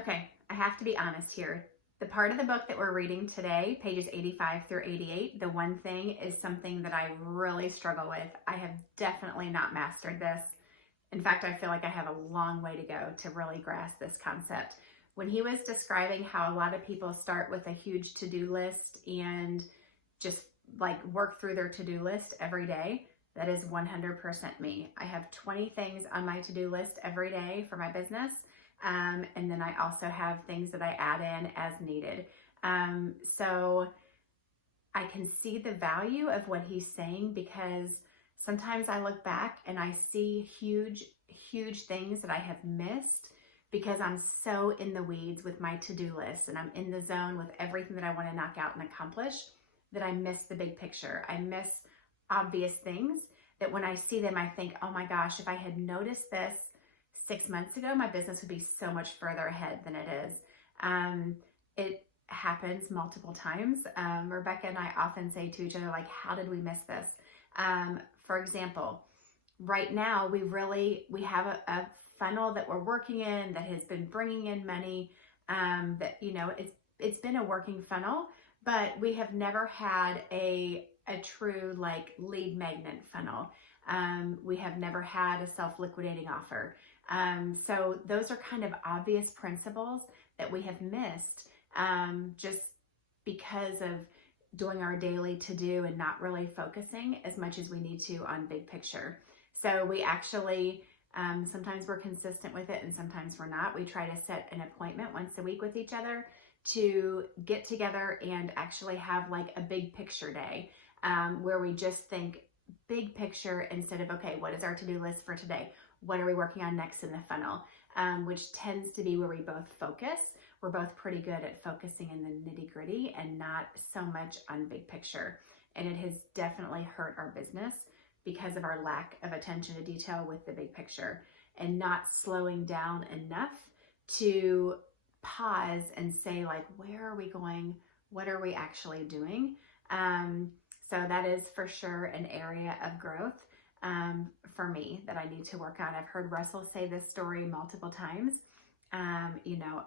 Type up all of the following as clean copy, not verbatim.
Okay, I have to be honest here. The part of the book that we're reading today, pages 85 through 88, the one thing is something that I really struggle with. I have definitely not mastered this. In fact, I feel like I have a long way to go to really grasp this concept. When he was describing how a lot of people start with a huge to-do list and just like work through their to-do list every day, that is 100% me. I have 20 things on my to-do list every day for my business. And then I also have things that I add in as needed. So I can see the value of what he's saying, because sometimes I look back and I see huge things that I have missed because I'm so in the weeds with my to-do list and I'm in the zone with everything that I want to knock out and accomplish, that I miss the big picture. I miss obvious things that when I see them, I think, oh my gosh, if I had noticed this 6 months ago, my business would be so much further ahead than it is. It happens multiple times. Rebecca and I often say to each other, like, how did we miss this? For example, right now we have a funnel that we're working in that has been bringing in money. That it's been a working funnel, but we have never had a true like lead magnet funnel. We have never had a self-liquidating offer. So those are kind of obvious principles that we have missed, just because of doing our daily to-do and not really focusing as much as we need to on big picture. So we actually, sometimes we're consistent with it and sometimes we're not. We try to set an appointment once a week with each other to get together and actually have like a big picture day, where we just think big picture instead of, okay, what is our to-do list for today? What are we working on next in the funnel? Which tends to be where we both focus. We're both pretty good at focusing in the nitty gritty and not so much on big picture. And it has definitely hurt our business because of our lack of attention to detail with the big picture and not slowing down enough to pause and say, like, where are we going? What are we actually doing? So that is for sure an area of growth for me that I need to work on. I've heard Russell say this story multiple times,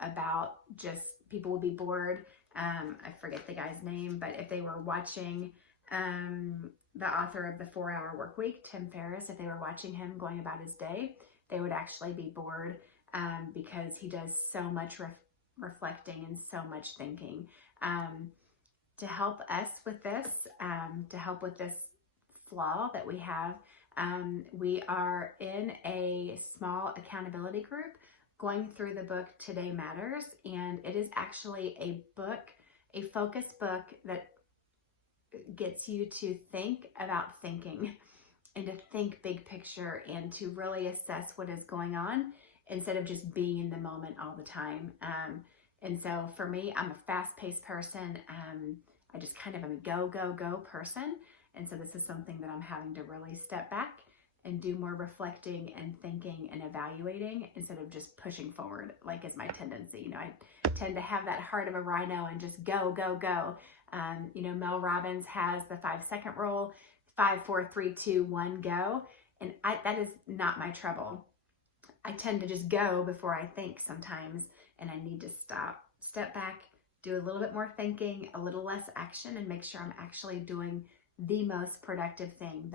about just people will be bored. I forget the guy's name, but if they were watching the author of the 4-Hour Workweek, Tim Ferriss, if they were watching him going about his day, they would actually be bored because he does so much reflecting and so much thinking. To help us with this, to help with this flaw that we have, we are in a small accountability group going through the book Today Matters, and it is actually a focused book that gets you to think about thinking and to think big picture and to really assess what is going on instead of just being in the moment all the time. And so for me, I'm a fast-paced person. I just kind of am a go person. And so this is something that I'm having to really step back and do more reflecting and thinking and evaluating instead of just pushing forward, like is my tendency. I tend to have that heart of a rhino and just go. Mel Robbins has the 5-second rule, 5, 4, 3, 2, 1, go. And that is not my trouble. I tend to just go before I think sometimes, and I need to step back, do a little bit more thinking, a little less action, and make sure I'm actually doing the most productive thing,